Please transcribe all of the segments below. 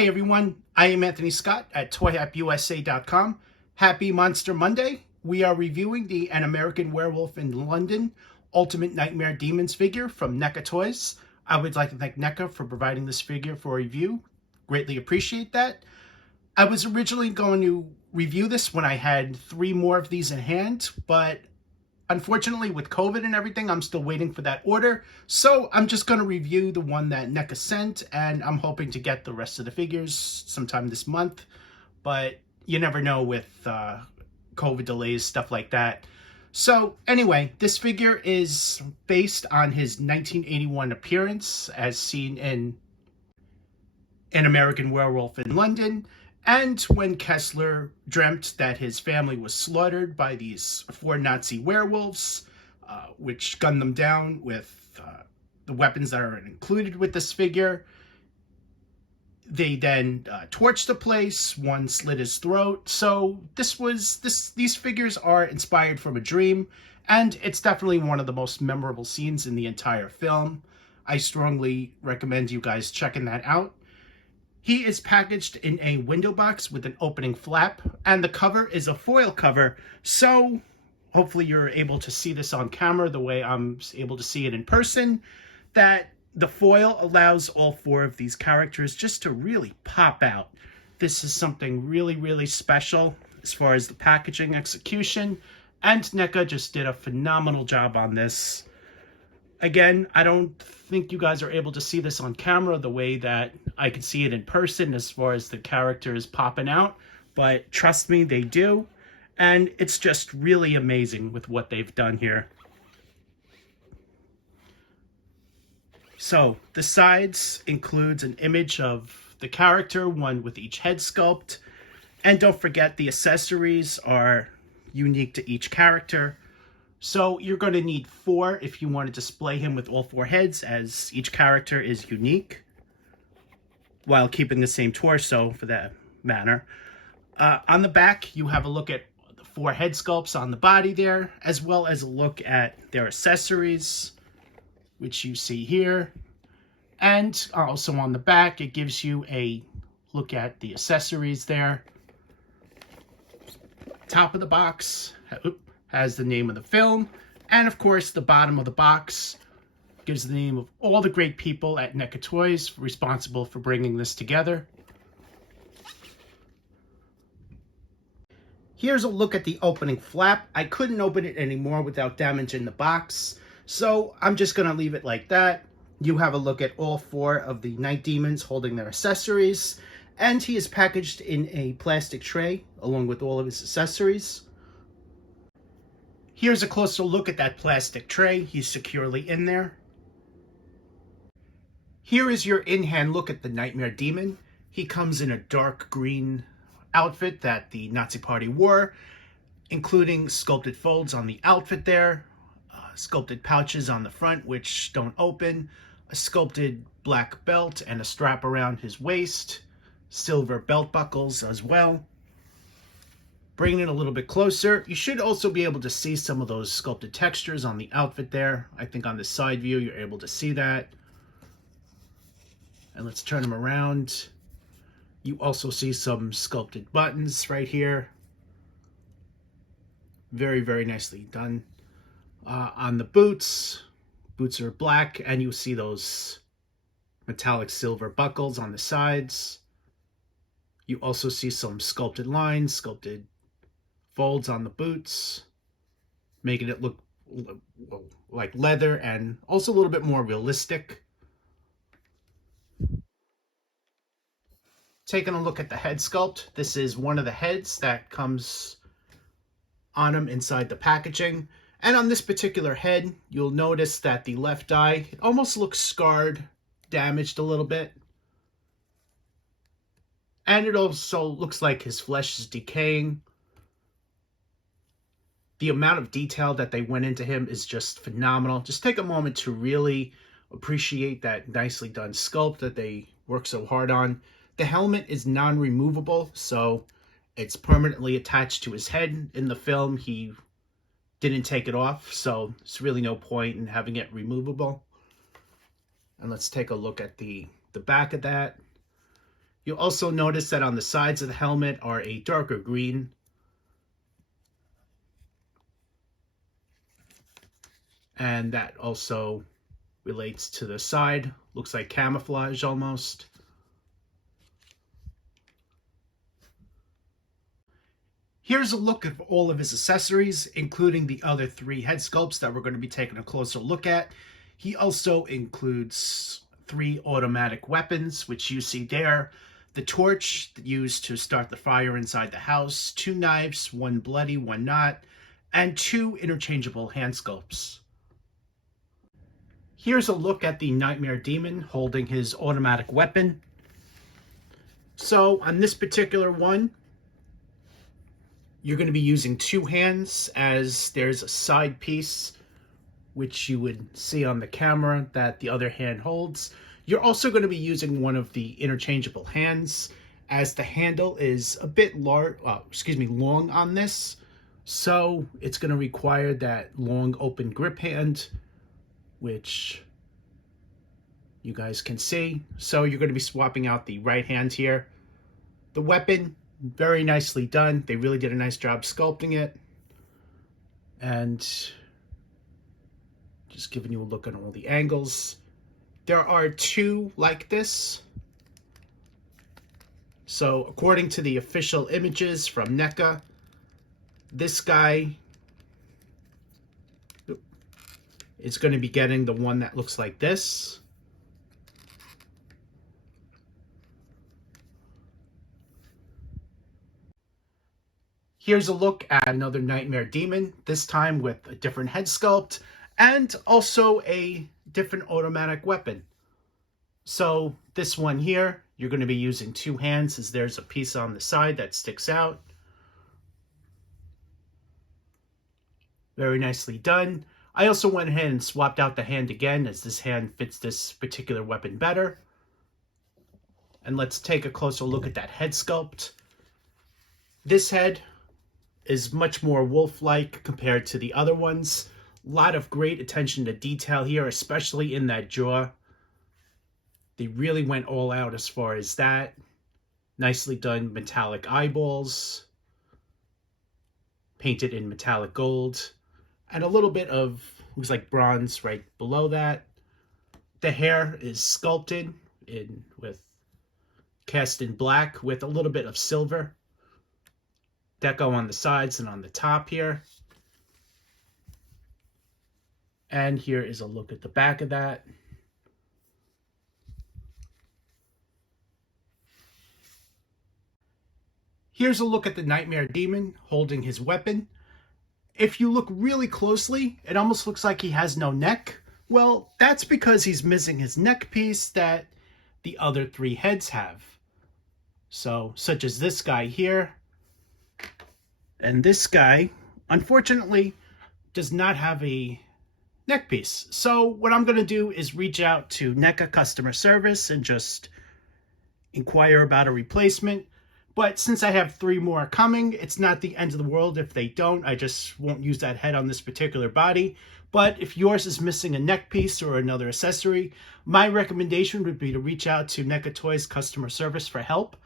Hey everyone, I am Anthony Scott at ToyHapUSA.com. Happy Monster Monday. We are reviewing the An American Werewolf in London Ultimate Nightmare Demons figure from NECA Toys. I would like to thank NECA for providing this figure for review. Greatly appreciate that. I was originally going to review this when I had 3 more of these in hand, but unfortunately, with COVID and everything, I'm still waiting for that order. So I'm just going to review the one that NECA sent, and I'm hoping to get the rest of the figures sometime this month. But you never know with COVID delays, stuff like that. So anyway, this figure is based on his 1981 appearance as seen in An American Werewolf in London. And when Kessler dreamt that his family was slaughtered by these 4 Nazi werewolves, which gunned them down with the weapons that are included with this figure, they then torched the place. One slit his throat. So these figures are inspired from a dream, and it's definitely one of the most memorable scenes in the entire film. I strongly recommend you guys checking that out. He is packaged in a window box with an opening flap, and the cover is a foil cover, so hopefully you're able to see this on camera the way I'm able to see it in person, that the foil allows all 4 of these characters just to really pop out. This is something really, really special as far as the packaging execution, and NECA just did a phenomenal job on this. Again, I don't think you guys are able to see this on camera the way that I can see it in person as far as the characters popping out, but trust me, they do. And it's just really amazing with what they've done here. So the sides includes an image of the character, one with each head sculpt. And don't forget, the accessories are unique to each character. So you're going to need 4 if you want to display him with all 4 heads, as each character is unique, while keeping the same torso for that matter. On the back, you have a look at the 4 head sculpts on the body there, as well as a look at their accessories, which you see here. And also on the back, it gives you a look at the accessories there. Top of the box has the name of the film, and of course the bottom of the box gives the name of all the great people at NECA Toys responsible for bringing this together. Here's a look at the opening flap. I couldn't open it anymore without damaging the box, so I'm just going to leave it like that. You have a look at all 4 of the night demons holding their accessories, and he is packaged in a plastic tray along with all of his accessories. Here's a closer look at that plastic tray. He's securely in there. Here is your in-hand look at the Nightmare Demon. He comes in a dark green outfit that the Nazi Party wore, including sculpted folds on the outfit there, sculpted pouches on the front which don't open, a sculpted black belt and a strap around his waist, silver belt buckles as well. Bringing it a little bit closer, you should also be able to see some of those sculpted textures on the outfit there. I think on the side view, you're able to see that. And let's turn them around. You also see some sculpted buttons right here. Very, very nicely done. On the boots are black, and you see those metallic silver buckles on the sides. You also see some sculpted lines, sculpted folds on the boots, making it look like leather and also a little bit more realistic. Taking a look at the head sculpt, this is one of the heads that comes on him inside the packaging. And on this particular head, you'll notice that the left eye, it almost looks scarred, damaged a little bit. And it also looks like his flesh is decaying. The amount of detail that they went into him is just phenomenal. Just take a moment to really appreciate that nicely done sculpt that they worked so hard on. The helmet is non-removable, so it's permanently attached to his head. In the film, he didn't take it off, so there's really no point in having it removable. And let's take a look at the back of that. You'll also notice that on the sides of the helmet are a darker green. And that also relates to the side. Looks like camouflage almost. Here's a look at all of his accessories, including the other 3 head sculpts that we're going to be taking a closer look at. He also includes 3 automatic weapons, which you see there. The torch used to start the fire inside the house, 2 knives, 1 bloody, 1 not, and 2 interchangeable hand sculpts. Here's a look at the Nightmare Demon holding his automatic weapon. So on this particular one, you're going to be using 2 hands, as there's a side piece which you would see on the camera that the other hand holds. You're also going to be using one of the interchangeable hands, as the handle is a bit long on this, so it's going to require that long open grip hand, which you guys can see. So you're going to be swapping out the right hand here. The weapon, very nicely done. They really did a nice job sculpting it. And just giving you a look at all the angles. There are 2 like this. So according to the official images from NECA, this guy is going to be getting the one that looks like this. Here's a look at another Nightmare Demon, this time with a different head sculpt and also a different automatic weapon. So this one here, you're going to be using 2 hands, as there's a piece on the side that sticks out. Very nicely done. I also went ahead and swapped out the hand again, as this hand fits this particular weapon better. And let's take a closer look at that head sculpt. This head is much more wolf-like compared to the other ones. A lot of great attention to detail here, especially in that jaw. They really went all out as far as that. Nicely done metallic eyeballs, painted in metallic gold, and a little bit of, looks like bronze right below that. The hair is sculpted cast in black with a little bit of silver deco on the sides and on the top here. And here is a look at the back of that. Here's a look at the Nightmare Demon holding his weapon. If you look really closely, it almost looks like he has no neck. Well, that's because he's missing his neck piece that the other 3 heads have. So, such as this guy here. And this guy, unfortunately, does not have a neck piece. So what I'm going to do is reach out to NECA customer service and just inquire about a replacement. But since I have 3 more coming, it's not the end of the world if they don't. I just won't use that head on this particular body. But if yours is missing a neck piece or another accessory, my recommendation would be to reach out to NECA Toys customer service for help.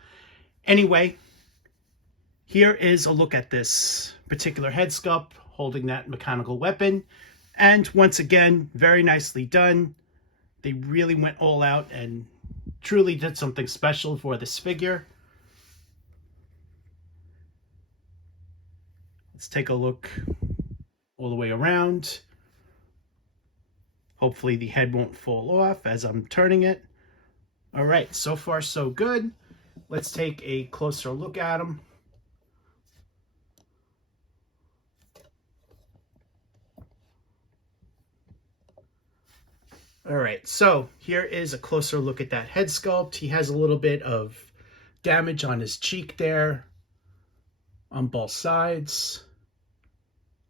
Anyway, here is a look at this particular head sculpt holding that mechanical weapon. And once again, very nicely done. They really went all out and truly did something special for this figure. Let's take a look all the way around. Hopefully the head won't fall off as I'm turning it. All right, so far so good. Let's take a closer look at him. All right, so here is a closer look at that head sculpt. He has a little bit of damage on his cheek there, on both sides.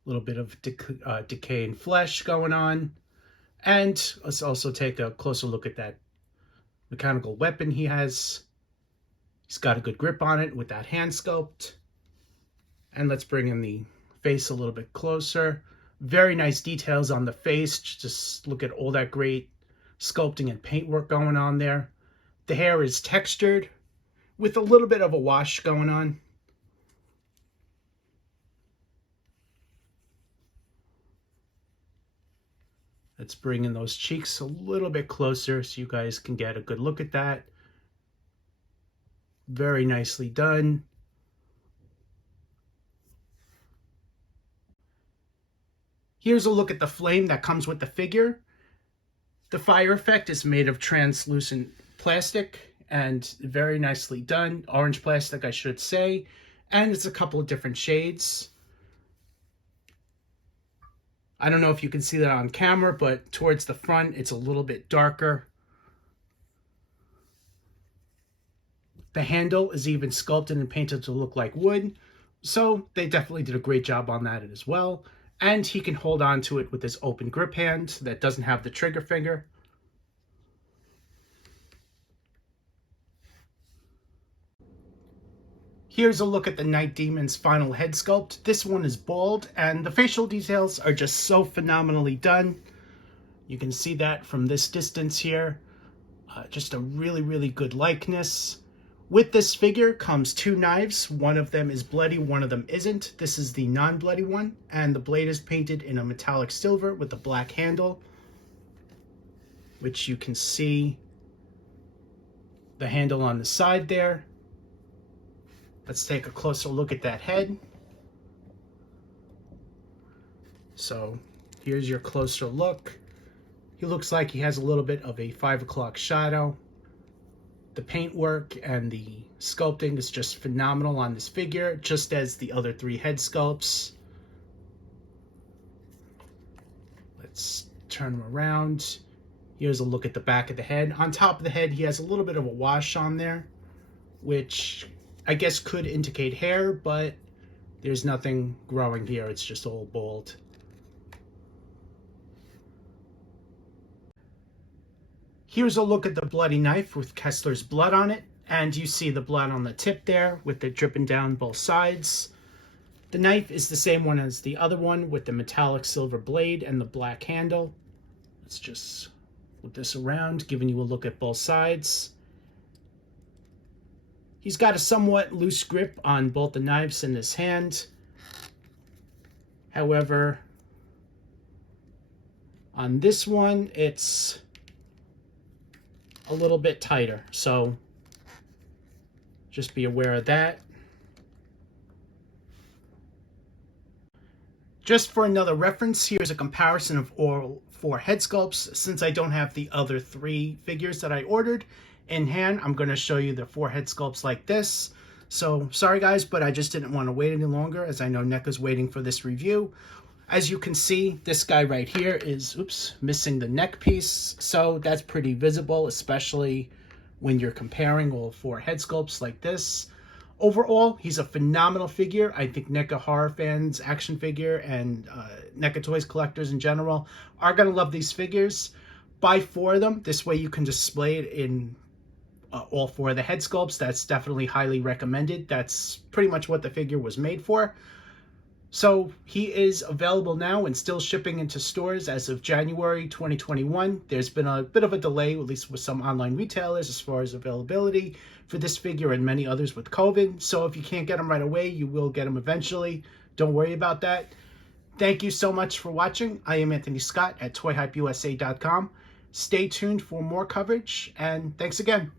A little bit of decay in flesh going on. And let's also take a closer look at that mechanical weapon he has. He's got a good grip on it with that hand sculpt. And let's bring in the face a little bit closer. Very nice details on the face. Just look at all that great sculpting and paintwork going on there. The hair is textured, with a little bit of a wash going on. Let's bring in those cheeks a little bit closer so you guys can get a good look at that. Very nicely done. Here's a look at the flame that comes with the figure. The fire effect is made of translucent plastic and very nicely done. Orange plastic, I should say. And it's a couple of different shades. I don't know if you can see that on camera, but towards the front, it's a little bit darker. The handle is even sculpted and painted to look like wood. So they definitely did a great job on that as well. And he can hold on to it with his open grip hand that doesn't have the trigger finger. Here's a look at the Night Demon's final head sculpt. This one is bald, and the facial details are just so phenomenally done. You can see that from this distance here. Just a really, really good likeness. With this figure comes two knives. One of them is bloody, one of them isn't. This is the non-bloody one, and the blade is painted in a metallic silver with a black handle, which you can see the handle on the side there. Let's take a closer look at that head. So here's your closer look. He looks like he has a little bit of a 5 o'clock shadow. The paintwork and the sculpting is just phenomenal on this figure, just as the other three head sculpts. Let's turn him around. Here's a look at the back of the head. On top of the head, he has a little bit of a wash on there, which I guess could indicate hair, but there's nothing growing here. It's just all bald. Here's a look at the bloody knife with Kessler's blood on it, and you see the blood on the tip there with it dripping down both sides. The knife is the same one as the other one with the metallic silver blade and the black handle. Let's just flip this around, giving you a look at both sides. He's got a somewhat loose grip on both the knives in his hand. However, on this one, it's a little bit tighter, so just be aware of that. Just for another reference, here's a comparison of all 4 head sculpts. Since I don't have the other 3 figures that I ordered in hand, I'm going to show you the 4 head sculpts like this. So sorry guys, but I just didn't want to wait any longer, as I know NECA's waiting for this review. As you can see, this guy right here is, missing the neck piece. So that's pretty visible, especially when you're comparing all 4 head sculpts like this. Overall, he's a phenomenal figure. I think NECA horror fans, action figure, and NECA Toys collectors in general are going to love these figures. Buy 4 of them. This way you can display it in all 4 of the head sculpts. That's definitely highly recommended. That's pretty much what the figure was made for. So he is available now and still shipping into stores as of January 2021. There's been a bit of a delay, at least with some online retailers, as far as availability for this figure and many others with COVID. So if you can't get them right away, you will get them eventually. Don't worry about that. Thank you so much for watching. I am Anthony Scott at ToyHypeUSA.com. Stay tuned for more coverage, and thanks again.